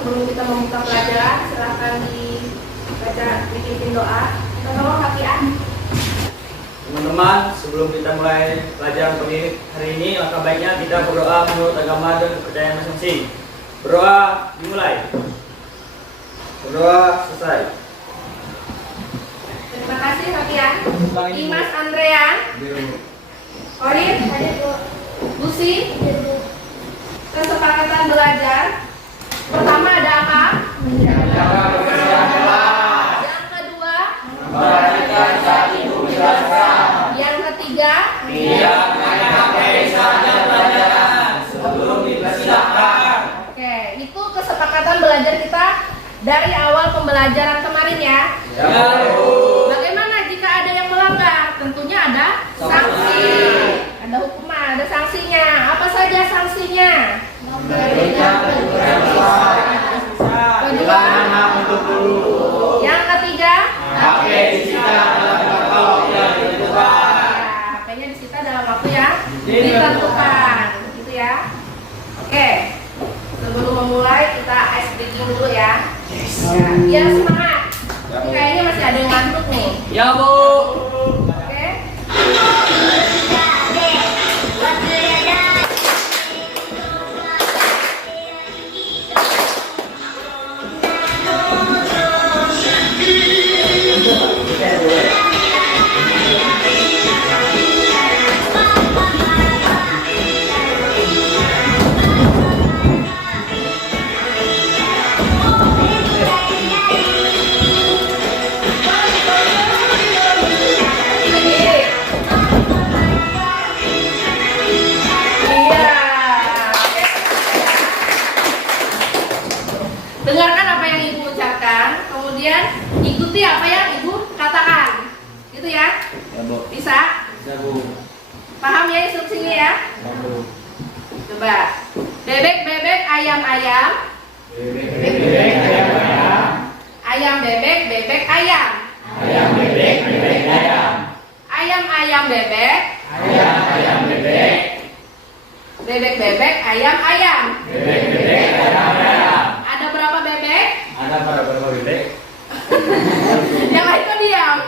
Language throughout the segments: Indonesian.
sebelum kita membuka pelajaran, silahkan dibaca, dipimpin doa. Kita tolong Hafiah. Teman-teman, sebelum kita mulai pelajaran pagi hari ini, langkah baiknya kita berdoa menurut agama dan kepercayaan masing-masing. Berdoa dimulai. Berdoa selesai. Terima kasih Hafiah. Dimas Andrean, Orin, Lucy. Kesepakatan belajar. Pertama ada apa? Yang kedua, yang ketiga, Oke, itu kesepakatan belajar kita dari awal pembelajaran kemarin ya. Bagaimana jika ada yang melanggar? Tentunya ada sanksi, ada hukuman, ada sanksinya. Apa saja sanksinya? Kedua, yang ketiga, HP-nya disita dalam waktu yang ditentukan, gitu ya. Oke, sebelum memulai kita ice breaking dulu ya. Biar semangat. Ini kayaknya masih ada yang ngantuk nih. Ya, Bu. Oke. Dengarkan apa yang Ibu ucapkan, kemudian ikuti apa yang Ibu katakan. Gitu ya? Ya, Bu. Bisa? Bisa, Bu. Paham ya instruksinya ya? Ya, Bu. Coba. Bebek-bebek ayam-ayam. Ayam bebek, bebek ayam. Ayam-ayam bebek. Bebek-bebek ayam-ayam. Ada berapa bebek? Ada berapa bebek? Yang lain kok diam.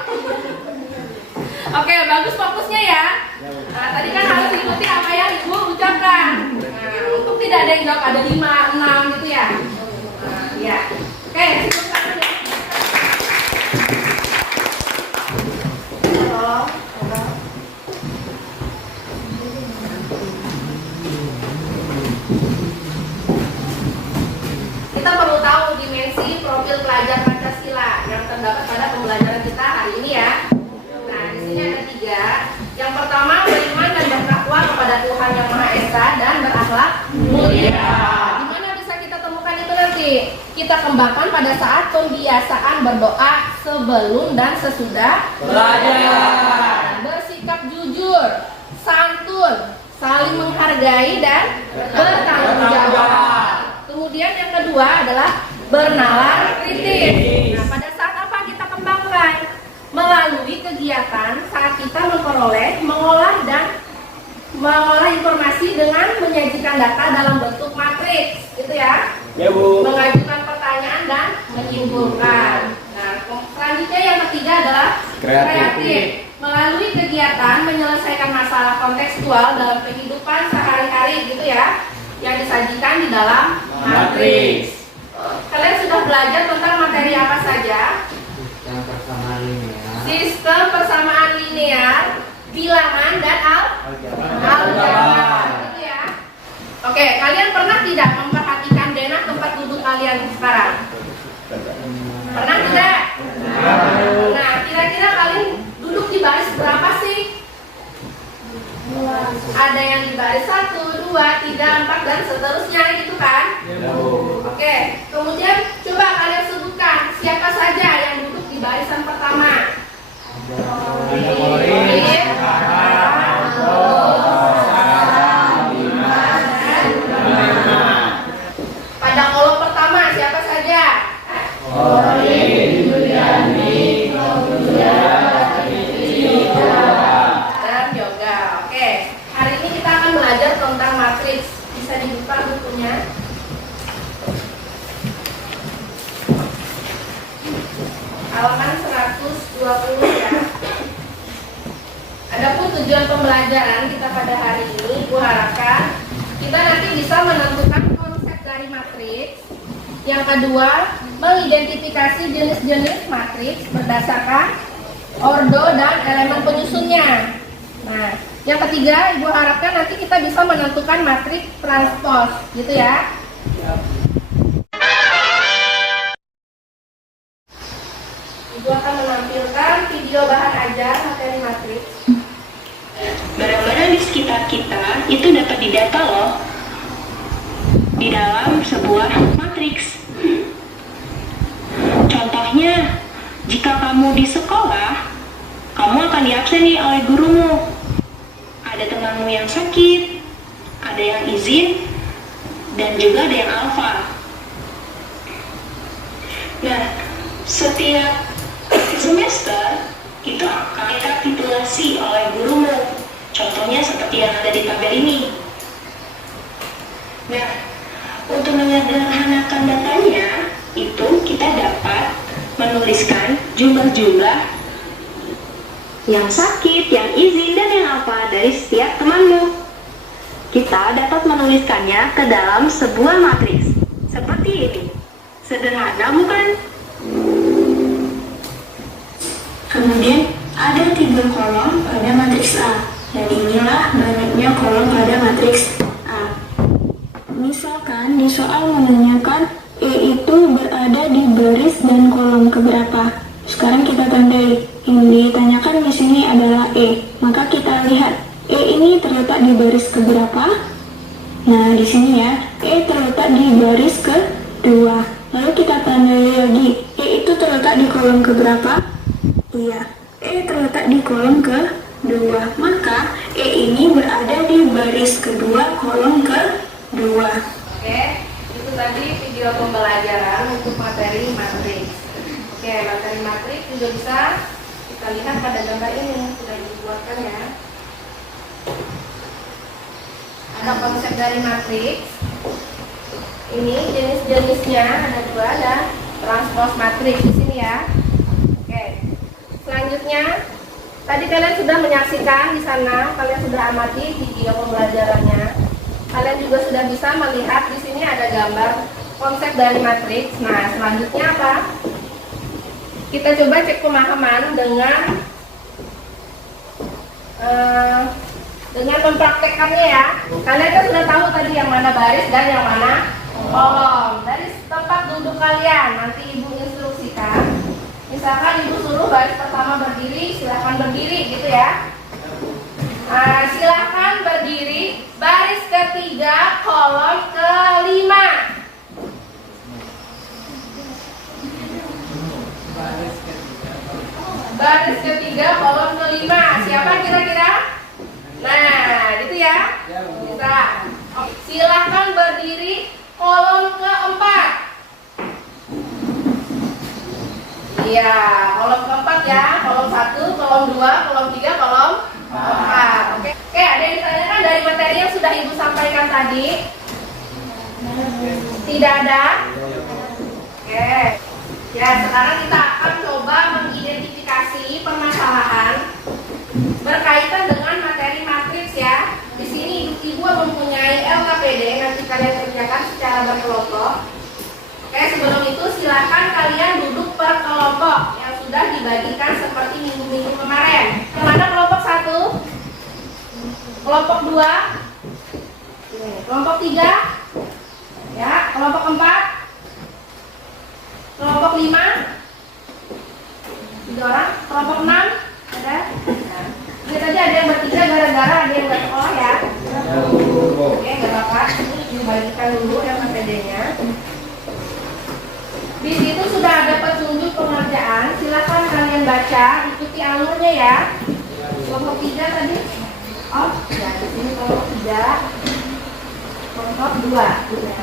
Oke, bagus fokusnya ya. Nah, tadi kan harus ikuti apa yang Ibu ucapkan. Nah, untuk tidak ada yang jawab ada 5, 6 gitu ya. Nah, ya. Oke, silakan ya. Tolong. Kita perlu tahu dimensi profil pelajar Pancasila yang terdapat pada pembelajaran kita hari ini ya. Nah, di sini ada 3. Yang pertama, beriman dan bertakwa kepada Tuhan Yang Maha Esa dan berakhlak mulia. Di mana bisa kita temukan itu nanti? Kita kembangkan pada saat pembiasaan berdoa sebelum dan sesudah belajar. Bersikap jujur, santun, saling menghargai dan bertanggung jawab. Kemudian yang kedua adalah bernalar kritis. Nah, pada saat apa kita kembangkan? Melalui kegiatan saat kita memperoleh, mengolah informasi dengan menyajikan data dalam bentuk matriks, gitu ya. Ya, Bu. Mengajukan pertanyaan dan menyimpulkan. Nah, selanjutnya yang ketiga adalah kreatif. Melalui kegiatan menyelesaikan masalah kontekstual dalam kehidupan sehari-hari, gitu ya, yang disajikan di dalam matriks. Kalian sudah belajar tentang materi apa saja? Sistem persamaan linear, bilangan dan aljabar. Gitu ya. Oke, kalian pernah tidak memperhatikan denah tempat duduk kalian sekarang? Pernah tidak? Nah, kira-kira kalian duduk di baris berapa sih? Ada yang di baris 1, 2, 3, 4 dan seterusnya gitu kan? Oke, kemudian coba kalian sebutkan siapa saja yang duduk di barisan pertama. Pada kolom pertama siapa saja? Dan yoga. Oke, hari ini kita akan belajar tentang matriks. Bisa dibuka bukunya. halaman 120 ya. Adapun tujuan pembelajaran kita pada hari ini, Ibu harapkan kita nanti bisa menentukan konsep dari matriks. Yang kedua, mengidentifikasi jenis-jenis matriks berdasarkan ordo dan elemen penyusunnya. Nah, yang ketiga, Ibu harapkan nanti kita bisa menentukan matriks transpose, gitu ya. Ibu akan menampilkan video bahan ajar materi matriks. Barang-barang di sekitar kita itu dapat didata loh di dalam sebuah matriks. Contohnya, jika kamu di sekolah, kamu akan diabseni oleh gurumu. Ada temanmu yang sakit, ada yang izin, dan juga ada yang alfa. Nah, setiap semester itu akan rekapitulasi oleh gurumu. Contohnya seperti yang ada di tabel ini. Nah, untuk menyederhanakan datanya, itu kita dapat menuliskan jumlah-jumlah yang sakit, yang izin, dan yang alfa dari setiap temanmu. Kita dapat menuliskannya ke dalam sebuah matriks seperti ini. Sederhana bukan? Kemudian ada 3 kolom pada matriks A, dan inilah banyaknya kolom pada matriks A. Misalkan di soal menanyakan E itu berada di baris dan kolom keberapa. Sekarang kita tandai. Yang ditanyakan di sini adalah E. Maka kita lihat E ini terletak di baris keberapa. Nah, di sini ya, E terletak di baris kedua. Lalu kita tandai lagi, E itu terletak di kolom keberapa? Iya, E terletak di kolom kedua. Maka E ini berada di baris kedua, kolom kedua. Oke, itu tadi video pembelajaran untuk materi matriks. Oke, materi matriks juga bisa kita lihat pada gambar ini, sudah dibuatkan ya. Ada konsep dari matriks. Ini jenis-jenisnya ada 2, ada transpose matriks di sini ya. Oke. Selanjutnya, tadi kalian sudah menyaksikan di sana, kalian sudah amati video pembelajarannya. Kalian juga sudah bisa melihat di sini ada gambar konsep dari matriks. Nah, selanjutnya apa? Kita coba cek pemahaman dengan mempraktekkannya ya. Kalian kan sudah tahu tadi yang mana baris dan yang mana kolom. Dari tempat duduk kalian nanti ibu instruksikan. Misalkan ibu suruh baris pertama berdiri, silahkan berdiri gitu ya. Nah, silahkan berdiri baris ketiga kolom kelima. Baris ketiga kolom kelima. Siapa kira-kira? Nah, gitu ya. Bisa. Silahkan berdiri kolom keempat. Iya, kolom keempat ya. Kolom 1, kolom 2, kolom 3, kolom 4. Oke, ada yang ditanyakan dari materi yang sudah ibu sampaikan tadi? Tidak ada? Oke. Ya, sekarang kita akan coba mengidentifikasi permasalahan berkaitan dengan materi matriks ya. Di sini ibu mempunyai LKPD, nanti kalian kerjakan secara berkelompok. Oke, sebelum itu silakan kalian duduk per kelompok yang sudah dibagikan seperti minggu-minggu kemarin. Yang mana kelompok 1? Kelompok 2? Kelompok 3? Ya, kelompok 4? Kelompok 5? 3 orang? Kelompok 6? Ada? Nah, ini tadi ada yang bertiga gara-gara ada yang nggak sekolah ya. Oke, nggak apa-apa. Ini dibagikan dulu LKPD-nya. Di situ sudah ada petunjuk pengerjaan. Silakan kalian baca, ikuti alurnya ya. Kelompok 3 tadi. Oh, ya di sini kelompok 3. Kelompok 2, ya.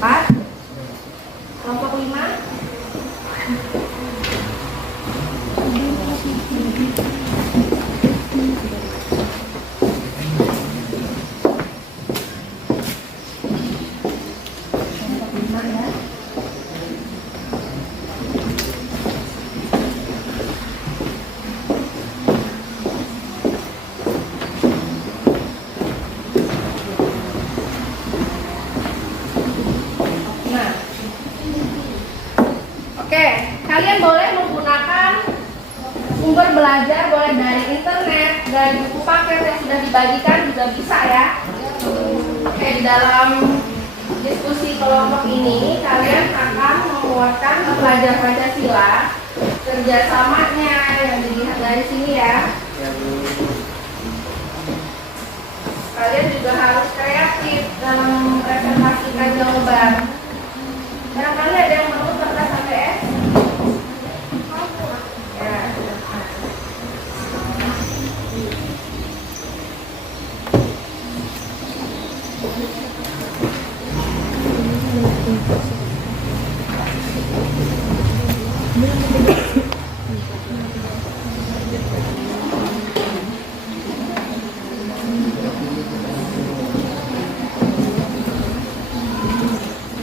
4. Kelompok 5. Oke, kalian boleh menggunakan sumber belajar, boleh dari internet, dari buku paket yang sudah dibagikan juga bisa ya. Oke, di dalam diskusi kelompok ini kalian akan menguatkan belajar Pancasila, kerjasamanya yang dilihat dari sini ya. Kalian juga harus kreatif dalam mempresentasikan jawaban. Barangkali ada yang mau kertas sampai S? Ya.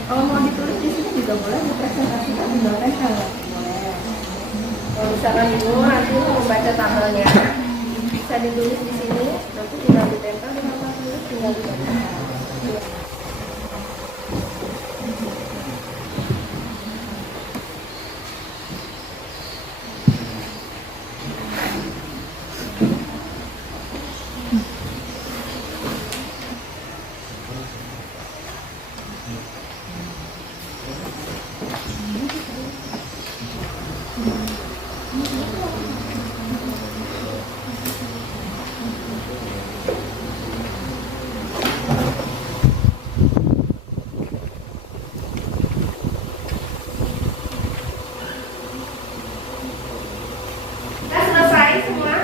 Kalau mau ditulis di sini juga boleh, dipresentasikan di belakang kalau boleh. Kalau misalkan ibu nanti membaca tabelnya, bisa ditulis di sini, nanti tinggal ditempel di papan tulis, tinggal ditempel. Sudah selesai semua?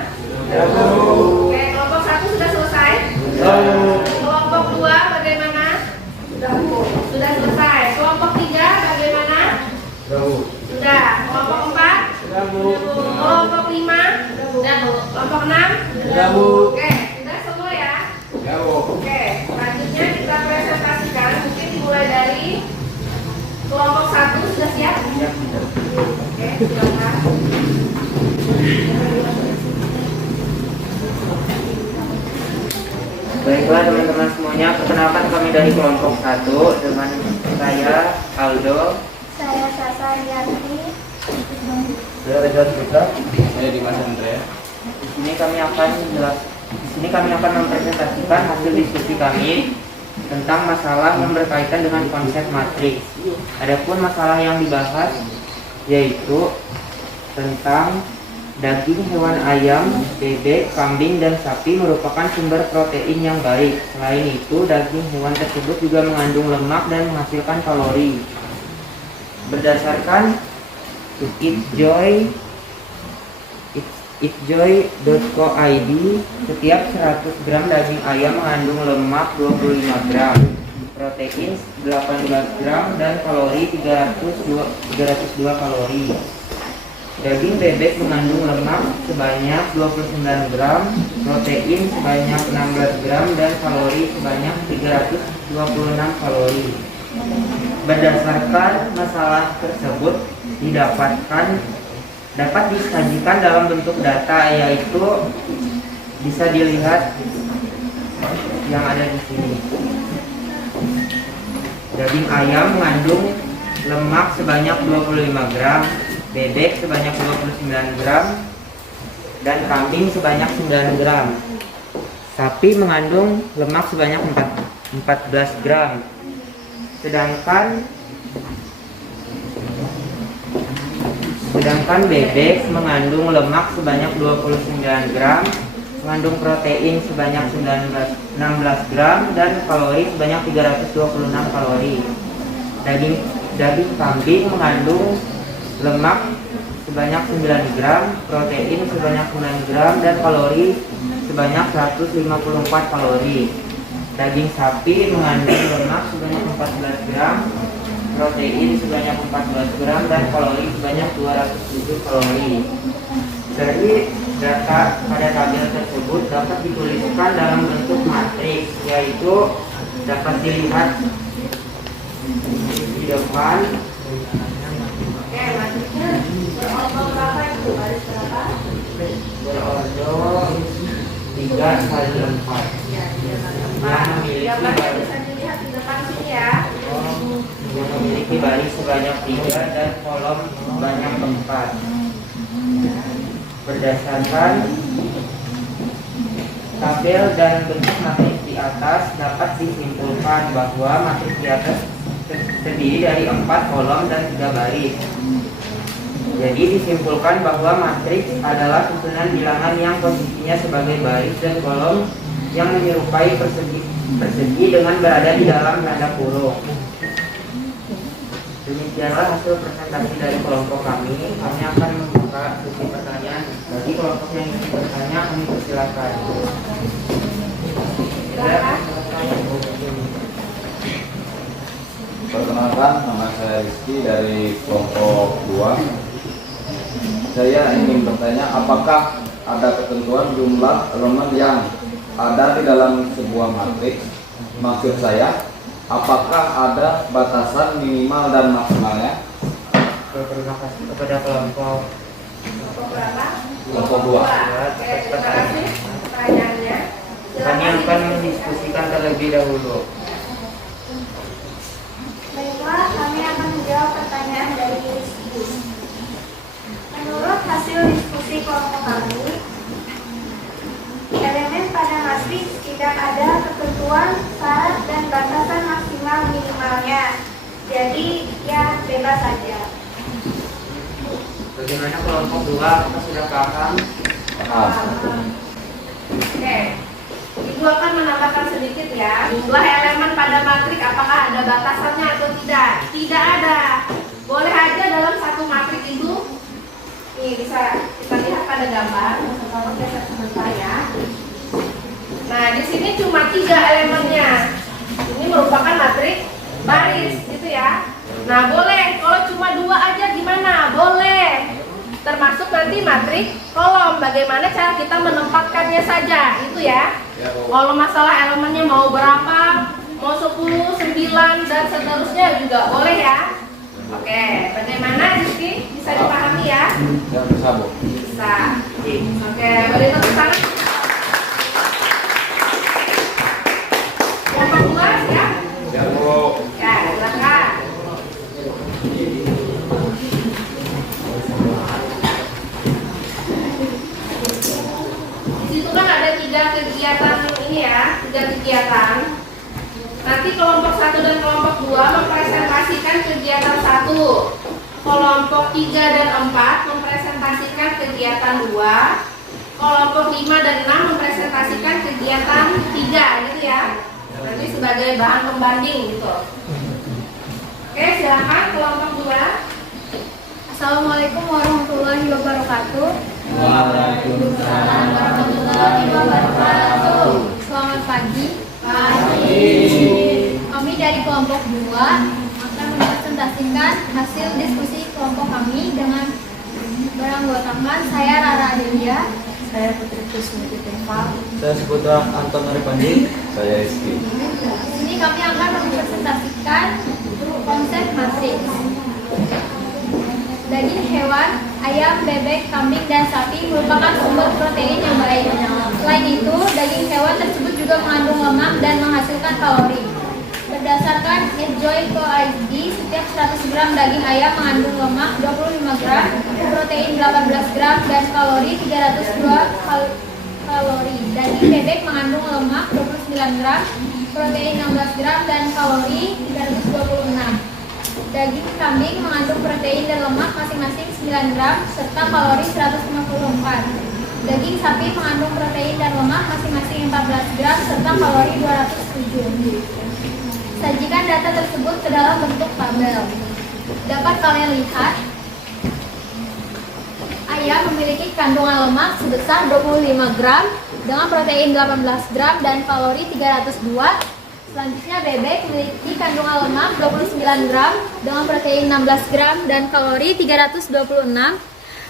Oke, kelompok 1 sudah selesai? Kelompok 2 bagaimana? Sudah selesai. Kelompok 3 bagaimana? Sudah. Kelompok 4? Kelompok 5? Sudah. Kelompok 6? Oke, sudah semua ya? Oke, selanjutnya kita presentasikan. Mungkin dimulai dari kelompok 1 sudah siap? Oke, silakan. Baiklah teman-teman semuanya, perkenalkan kami dari kelompok 1 dengan saya Aldo. Saya Sasa Rianti. Saya Reza Putra. Saya Dimas Andrea. Di sini kami akan mempresentasikan hasil diskusi kami tentang masalah yang berkaitan dengan konsep matriks. Adapun masalah yang dibahas yaitu tentang daging hewan ayam, bebek, kambing, dan sapi merupakan sumber protein yang baik. Selain itu, daging hewan tersebut juga mengandung lemak dan menghasilkan kalori. Berdasarkan eatjoy.co.id, setiap 100 gram daging ayam mengandung lemak 25 gram, protein 18 gram, dan kalori 302 kalori. Daging bebek mengandung lemak sebanyak 29 gram, protein sebanyak 16 gram, dan kalori sebanyak 326 kalori. Berdasarkan masalah tersebut dapat disajikan dalam bentuk data, yaitu bisa dilihat yang ada di sini. Daging ayam mengandung lemak sebanyak 25 gram, bebek sebanyak 29 gram, dan kambing sebanyak 9 gram. Sapi mengandung lemak sebanyak 14 gram. Sedangkan bebek mengandung lemak sebanyak 29 gram, mengandung protein sebanyak 16 gram, dan kalori sebanyak 326 kalori. Daging kambing mengandung lemak sebanyak 9 gram, protein sebanyak 9 gram, dan kalori sebanyak 154 kalori. Daging sapi mengandung lemak sebanyak 14 gram, protein sebanyak 14 gram, dan kalori sebanyak 207 kalori. Dari data pada tabel tersebut dapat dituliskan dalam bentuk matriks, yaitu dapat dilihat di depan. Oke, lanjutnya berordo berapa itu? Baris berapa? Berordo 3 kali 4. Ya, 3 kali 4. Yang memiliki Gambarnya baris bisa dilihat di depan sini ya. yang memiliki baris sebanyak 3 dan kolom sebanyak 4. Berdasarkan tabel dan bentuk matriks di atas, dapat disimpulkan bahwa matriks di atas terdiri dari 4 kolom dan 3 baris. Jadi disimpulkan bahwa matriks adalah susunan bilangan yang posisinya sebagai baris dan kolom yang menyerupai persegi dengan berada di dalam tanda kurung. Demikianlah hasil presentasi dari kelompok kami. Kami akan membuka sesi pertanyaan. Bagi kelompok yang ingin bertanya, kami persilakan. Perkenalkan, nama saya Rizky dari kelompok 2. Saya ingin bertanya, apakah ada ketentuan jumlah elemen yang ada di dalam sebuah matriks? Maksud saya, apakah ada batasan minimal dan maksimalnya? Terima kasih kepada kelompok berapa? Kelompok 2. Oke, terima kasih pertanyaannya. Kami akan mendiskusikan terlebih dahulu. Baiklah, kami akan menjawab pertanyaan dari Rizky. Menurut hasil diskusi kelompok kami, elemen pada matriks tidak ada ketentuan, syarat, dan batasan maksimal minimalnya. Jadi, ya bebas saja. Bagaimana kelompok 2? Apakah sudah paham? Oke, Ibu akan menambahkan sedikit ya. Jumlah elemen pada matriks apakah ada batasannya atau tidak? Tidak ada. Boleh aja dalam satu matriks itu. Nih bisa kita lihat pada gambar. Kalau geser sebentar ya. Nah di sini cuma 3 elemennya. Ini merupakan matriks baris, gitu ya. Nah boleh. Kalau cuma 2 aja gimana? Boleh. Termasuk nanti matriks kolom. Bagaimana cara kita menempatkannya saja, itu ya. Kalau masalah elemennya mau berapa, mau 10, 9 dan seterusnya juga boleh ya. Oke, bagaimana Rizky? Bisa dipahami ya? Yang bisa, Bu. Bisa. Oke, boleh tepuk tangan. Kelompok 2 ya? Ya, Bu. Ya, silakan. Di situ kan ada 3 kegiatan ini ya, 3 kegiatan. Nanti kelompok 1 dan kelompok 2 mempresentasikan kegiatan 1. Kelompok 3 dan 4 mempresentasikan kegiatan 2. Kelompok 5 dan 6 mempresentasikan kegiatan 3 gitu ya. Nanti sebagai bahan pembanding gitu. Oke, silakan kelompok 2. Assalamualaikum warahmatullahi wabarakatuh. Waalaikumsalam warahmatullahi wabarakatuh. Selamat pagi. Kami dari kelompok 2 akan mempresentasikan hasil diskusi kelompok kami dengan beranggotakan saya Rara Adelia, Saya Putri Kusmiti Teval. Saya Seputra Anton Arifandi. Saya Rizky. Di sini kami akan mempresentasikan konsep matriks. Daging hewan, ayam, bebek, kambing, dan sapi merupakan sumber protein yang baik. Selain itu, daging hewan tersebut juga mengandung lemak dan menghasilkan kalori. Berdasarkan Enjoy.id, setiap 100 gram daging ayam mengandung lemak 25 gram, protein 18 gram, dan kalori 302 kalori. Daging bebek mengandung lemak 29 gram, protein 16 gram, dan kalori 326. Daging kambing mengandung protein dan lemak masing-masing 9 gram, serta kalori 154. Daging sapi mengandung protein dan lemak masing-masing 14 gram, serta kalori 207. Sajikan data tersebut ke dalam bentuk tabel. Dapat kalian lihat, ayam memiliki kandungan lemak sebesar 25 gram dengan protein 18 gram dan kalori 302. Selanjutnya bebek memiliki kandungan lemak 29 gram dengan protein 16 gram dan kalori 326.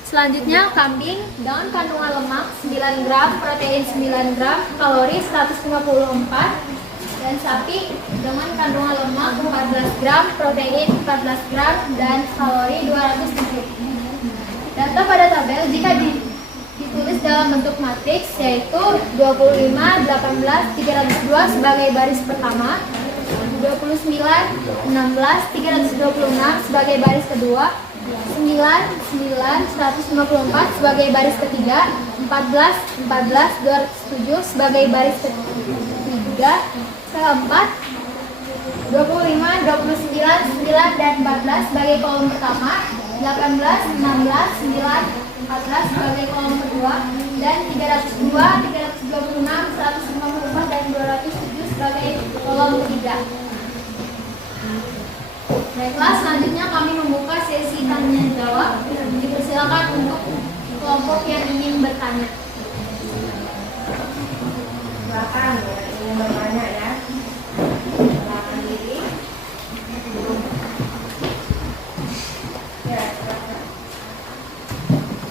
Selanjutnya kambing dengan kandungan lemak 9 gram, protein 9 gram, kalori 154. Dan sapi dengan kandungan lemak 14 gram, protein 14 gram, dan kalori 270. Data pada tabel jika ditulis dalam bentuk matriks yaitu 25, 18, 302 sebagai baris pertama, 16, 326 sebagai baris kedua, 9, 154 sebagai baris ketiga, 14, 207 sebagai baris ketiga, keempat, 25, 29, 9, dan 14 sebagai kolom pertama, 18, 16, 9, 14 sebagai kolom kedua, dan 302, 326, 154, dan 207 sebagai kolom ketiga. Baiklah, selanjutnya kami membuka sesi tanya jawab. Dipersilakan untuk kelompok yang ingin bertanya. Silakan yang ingin bertanya ya. Silakan diri. Ya, silakan.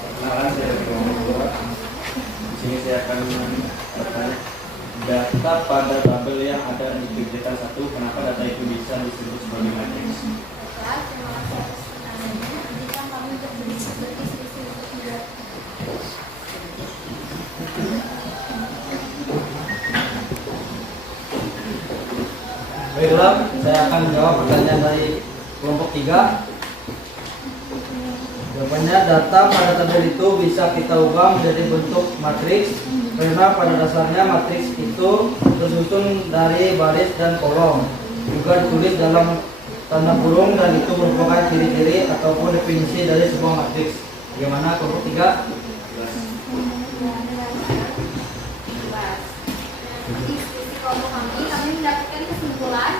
Perkenalkan, saya dari kelompok 2. Di sini saya akan bertanya data pada tabel yang ada di kegiatan 1, kenapa data itu bisa disebut sebagai matriks? Baiklah, terima kasih atas pertanyaannya. Izinkan kami untuk berdiskusi untuk menjawab. Baiklah, saya akan menjawab pertanyaan dari kelompok 3. Jawabannya, data pada tabel itu bisa kita ubah menjadi bentuk matriks karena pada dasarnya matriks itu tersusun dari baris dan kolom, juga ditulis dalam tanda kurung, dan itu merupakan ciri-ciri ataupun definisi dari sebuah matriks. Bagaimana kelompok 3? Diskusi kelompok kami mendapatkan kesimpulan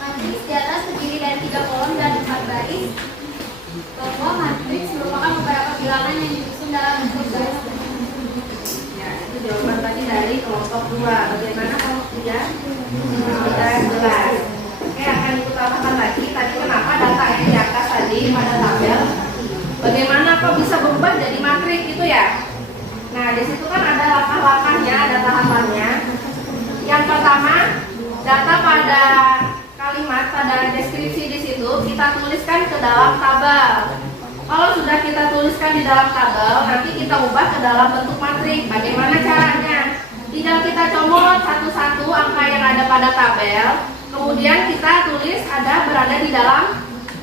matriks di atas terdiri dari 3 kolom dan 4 baris, bahwa matriks merupakan beberapa bilangan yang disusun dalam bentuk baris. Ya, itu jawaban tadi dari kelompok 2. Bagaimana kelompok 3? Kita jelas. Oke, akan ditambahkan lagi. Tadi kenapa data yang di atas tadi pada tabel, bagaimana kok bisa berubah jadi matriks gitu ya? Nah, di situ kan ada langkah-langkahnya, ada tahapannya. Yang pertama, data pada kalimat, pada deskripsi di situ kita tuliskan ke dalam tabel. Kalau sudah kita tuliskan di dalam tabel, nanti kita ubah ke dalam bentuk matriks. Bagaimana caranya? Tinggal kita comot satu-satu angka yang ada pada tabel, kemudian kita tulis ada berada di dalam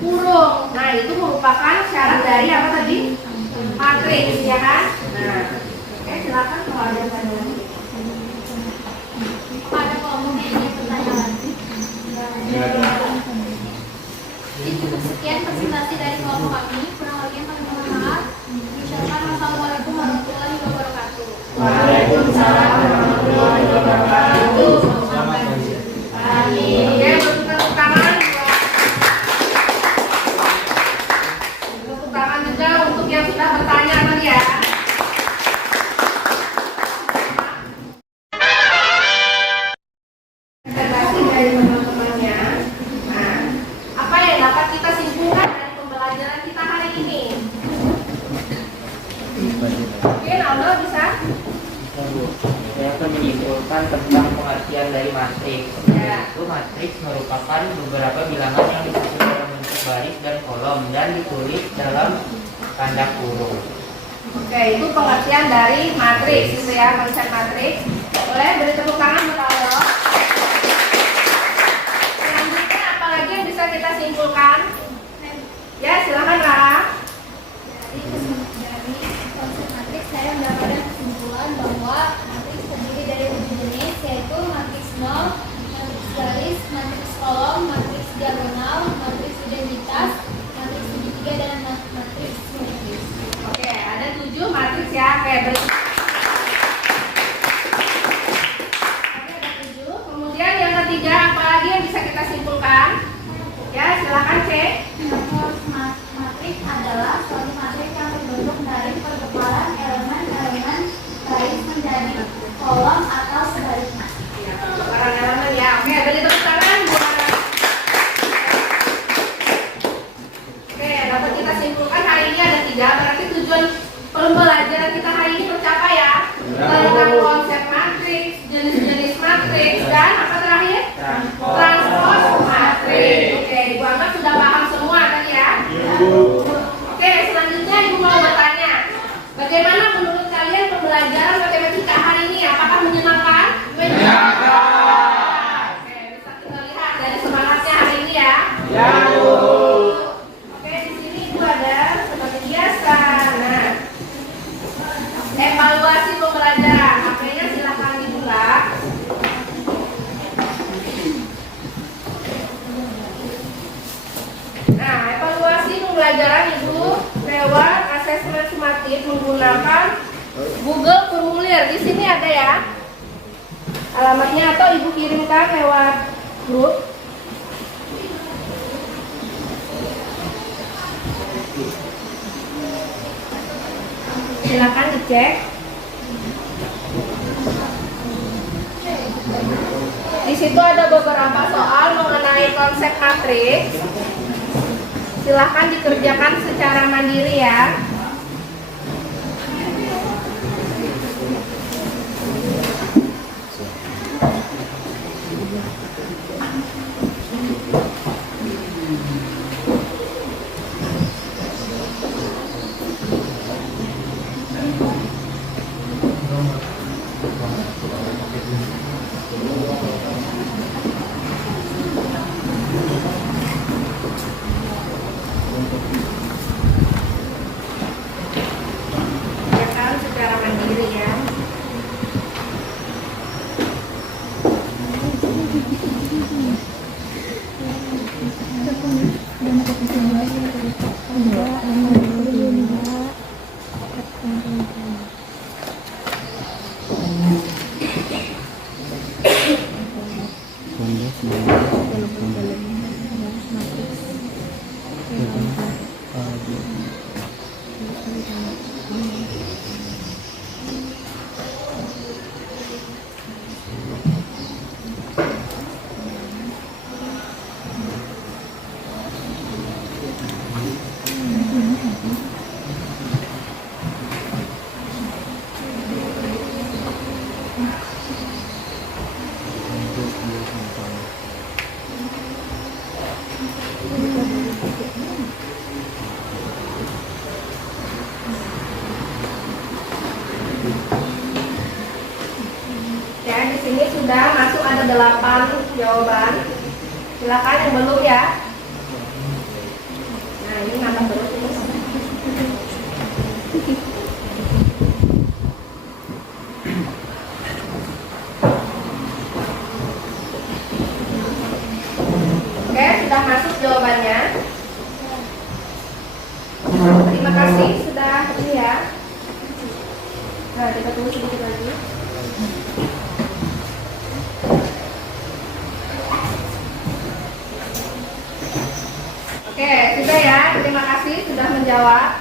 kurung. Nah, itu merupakan syarat dari apa tadi? Matriks, ya kan? Nah, oke, silakan kalau ada pertanyaan. Pada kelompok yang ingin bertanya lagi. Cukup sekian presentasi dari kelompok kami. Kurang lebihnya kami mohon maaf. Ucapkan wassalamualaikum warahmatullahi wabarakatuh. Waalaikumsalam warahmatullahi wabarakatuh. Amin. Oke, bertepuk tangan. Tepuk tangan juga untuk yang sudah bertanya tadi ya. Presentasi dari teman-temannya. Nah, apa yang dapat kita simpulkan dari pembelajaran kita hari ini? Oke, Aldo bisa? Saya akan menyimpulkan tentang pengertian dari matriks. Ya. Yaitu matriks merupakan beberapa bilangan yang disusun dalam bentuk baris dan kolom dan ditulis dalam tanda kurung. Oke, itu pengertian dari matriks, gitu ya, konsep matriks. Boleh beri tepuk tangan buat Aldo. Selanjutnya, apa lagi yang bisa kita simpulkan? Ya, silakan Rara. Dari konsep matriks saya mendapatkan kesimpulan bahwa matriks terdiri dari 7 jenis, yaitu matriks nol, matriks garis, matriks kolom, matriks diagonal, matriks identitas, matriks segitiga, dan matriks simetris. Oke, ada 7 matriks ya. Oke, Oke, ada 7. Kemudian yang ketiga, apa lagi yang bisa kita simpulkan? Ya, silakan cek. Matriks adalah suatu matriks yang terbentuk dari pertukaran elemen-elemen baris menjadi kolom atau sebaliknya. Ya, pertukaran elemen ya. Oke, beri tepuk tangan buat. Oke, dapat kita simpulkan hari ini ada 3. Berarti tujuan pembelajaran kita hari ini tercapai ya. Tentang konsep matriks, jenis-jenis matriks, dan apa terakhir? Transpose matriks. Oke, Ibu Ahmad sudah paham semua tadi ya? Oke, selanjutnya Ibu mau bertanya, bagaimana menurut kalian pembelajaran matematika hari ini? Apakah menyenangkan? Menyenangkan. Oke, bisa kita lihat dari semangat Nah, evaluasi pembelajaran itu lewat asesmen sumatif menggunakan Google Formulir. Di sini ada ya alamatnya, atau ibu kirimkan lewat grup. Silakan dicek. Di situ ada beberapa soal mengenai konsep matriks. Silahkan dikerjakan secara mandiri ya. Kerjakan secara mandiri ya. Ya, di sini sudah masuk ada 8 jawaban. Silakan yang belum ya. Nah, ini nambah terus ini. Oke, sudah masuk jawabannya. Terima kasih sudah ini ya. Nah, kita tunggu sedikit lagi. Oke, sudah ya. Terima kasih sudah menjawab.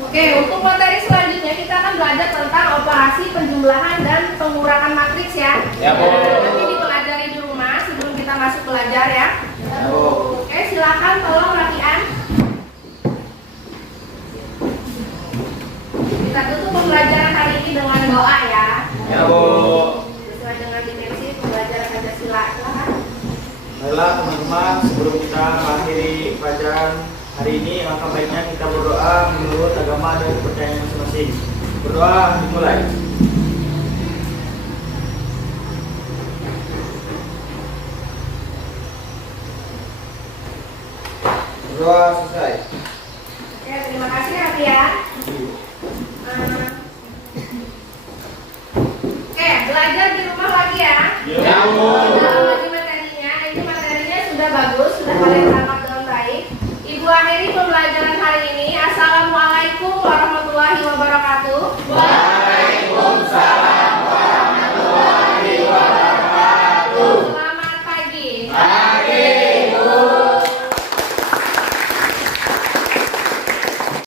Oke, untuk materi selanjutnya kita akan belajar tentang operasi penjumlahan dan pengurangan matriks ya. Ya, Bu. Nanti dipelajari di rumah sebelum kita masuk belajar ya. Oke, silakan tolong latihan. Kita tutup pembelajaran hari ini dengan doa ya. Ya, Bu. Sesuai dengan dimensi pembelajaran Pancasila. Silakan. Baiklah teman-teman, sebelum kita mengakhiri pelajaran hari ini, langkah baiknya kita berdoa menurut agama dan kepercayaan masing-masing. Berdoa dimulai. Berdoa selesai. Oke, terima kasih Afian. Oke, belajar di rumah lagi ya. Ya, Bu. Dalam lagi materinya, ini materinya sudah bagus, sudah kalian tangkap